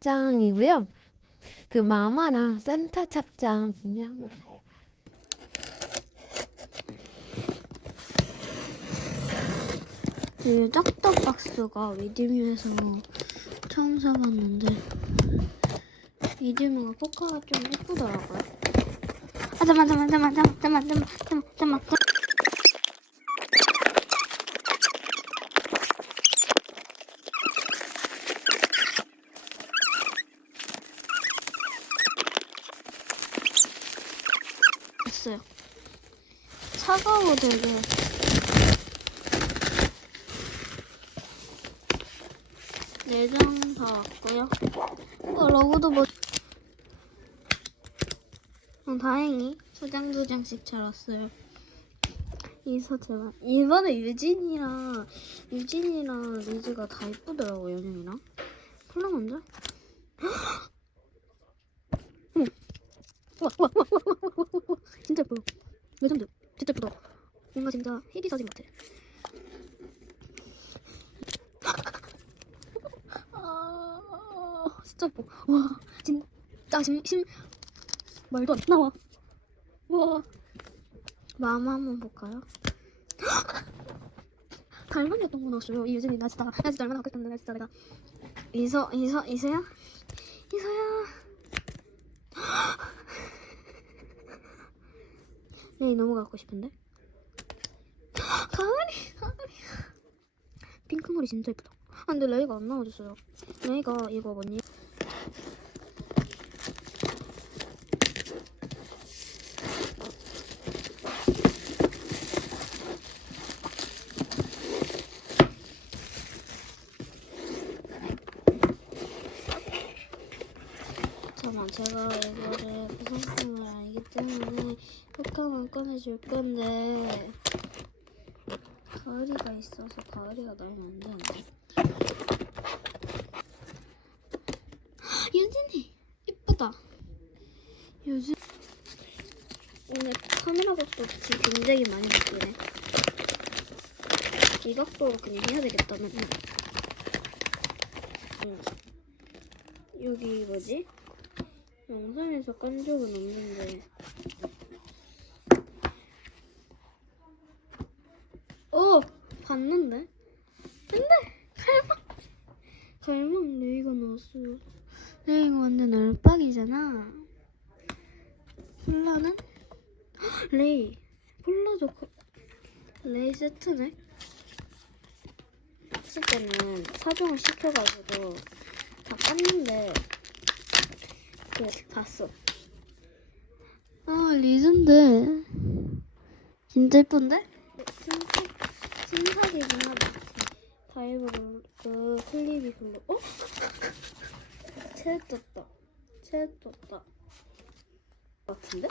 찹짱이고요. 그 마마랑 산타 한번 사요. 이 짝떡 박스가 위드뮤에서 처음 사봤는데 위드뮤가 포카가 좀 예쁘더라고요. 아 잠만 잠만 잠만 잠만 잠만 잠만 잠만 잠만 됐어요. 차가워 되게. 내장 다 왔고요. 어, 러브도 뭐. 어, 다행히 소장 두 장씩 잘 왔어요. 이서 제가 이번에 유진이랑 유진이랑 리즈가 다 이쁘더라고 연영이랑. 콜라 먼저 와, 와, 와. 진짜 예뻐요. 레전드. 진짜 예쁘다. 뭔가 진짜 희귀 사진 같아. 아, 진짜 예뻐. 와, 진짜 심, 심, 말도 안 나와. 와. 마마 한번 볼까요? 닮은이었던 거 나왔어요. 이 유진이 나 진짜, 나 진짜 얼마나 싶었는데, 나 진짜 내가. 이서, 이서, 이서야? 이서야. 레이 너무 갖고 싶은데? 가을이, 가을이. 핑크머리 진짜 예쁘다. 아, 근데 레이가 안 나와줬어요. 레이가 이거 뭐니? 제가 이거를 구성품을 알기 때문에 포카만 꺼내줄 건데 가을이가 있어서 가을이가 나오면 안 되는데 유진이 이쁘다 유진 오늘 카메라 각도 굉장히 많이 바뀌네 이 각도로 그냥 해야 되겠다 맨날 음. 여기 뭐지? 영상에서 깐 적은 없는데 어! 봤는데? 근데 갈망 갈망 레이가 나왔어요 레이가 완전 얼빡이잖아 폴라는? 헉, 레이 폴라도 거- 레이 세트네 했을 때는 사정을 시켜가지고 다 깠는데 그 봤어 아 리즈인데 진짜 예쁜데? 신사기긴 하다. 다이브 그 클립이 블루. 어? 채 떴다. 채 떴다. 같은데?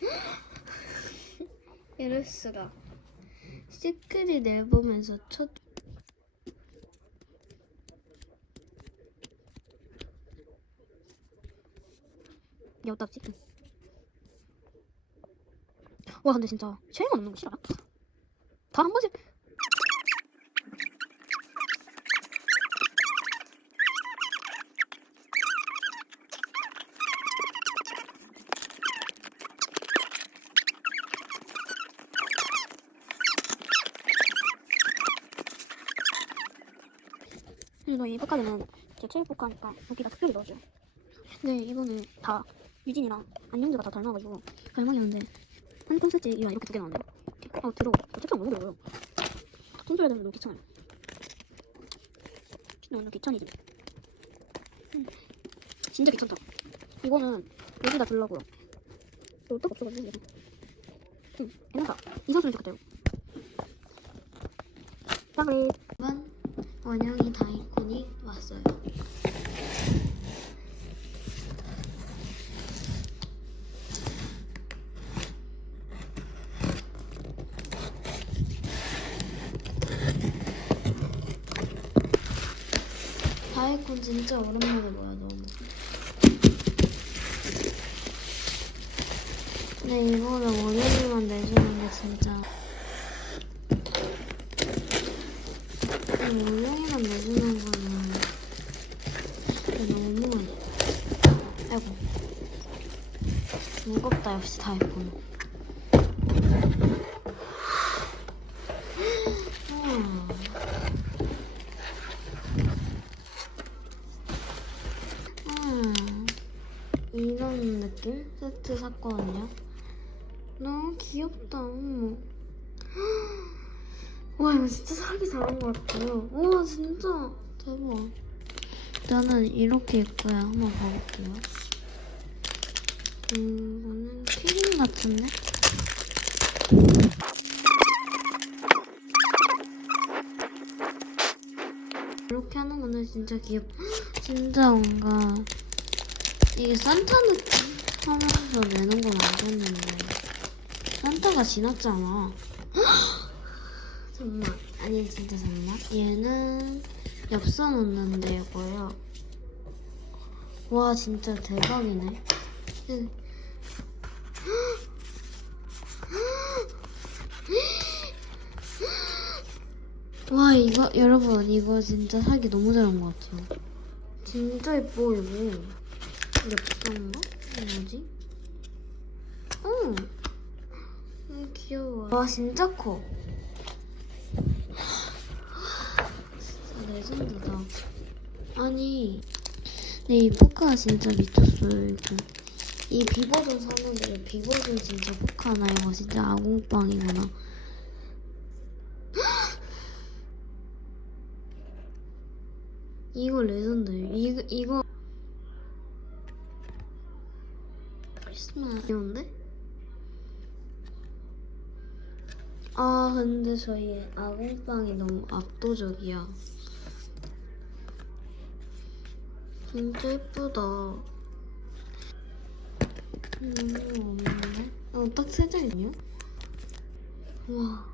이럴 수가. 시크릿 앨범에서 첫. 야, 어디다 지 와, 근데 진짜 쉐이가 없는 거 싫어요? 다 한 번씩 이거 이 포카드는 제 체일 포카니까 여기다 특별히 넣어줘요 근데 이거는 다 유진이랑 안녕주가 다 닮아가지고 닮아있는데 한 콘서트에 이와 이렇게 두 개 나왔네. 아 들어. 저 책상 너무 더러워요. 청소해야 되는데 너무 귀찮아요. 진짜 귀찮이지 음, 진짜 귀찮다. 이거는 여기다 두려고요. 이거 또 없어가지고 응 괜찮다. 이사주는 좋겠대요 사그리 이번 원영이 다이콘이 왔어요 아이콘 진짜 오랜만에 뭐야 너무. 근데 이거는 원래만 내주는 게 진짜. 원래만 내주는 거는 너무. 아이고. 무겁다 역시 다이콘. 느낌 세트 샀거든요. 너무 귀엽다. 와 이거 진짜 사기 잘한 것 같아요. 와 진짜 대박. 저는 이렇게 입고요. 한번 봐볼게요. 음, 이거는 키링 같은데? 이렇게 하는 거는 진짜 귀엽. 진짜 뭔가 이게 산타 느낌 하면서 내는 건 알겠는데 산타가 지났잖아. 정말 아니 진짜 잠만 얘는 엽서 넣는데 이거요. 와 진짜 대박이네. 응. 와 이거 여러분 이거 진짜 사기 너무 잘한 것 같아요. 진짜 예뻐 이거. 엽서인가? 뭐지? 어. 너무 귀여워. 와 진짜 커. 진짜 레전드다. 아니, 네, 이 포카 진짜 미쳤어요, 이거. 이 비버전 사는데 이 비버전 진짜 포카나 이거 진짜 아공빵이구나. 이거 레전드예요. 이거 이거 크리스마스 귀여운데? 아 근데 저희 아공빵이 너무 압도적이야. 진짜 예쁘다. 너무 없는데? 어, 딱 세 장이요? 와.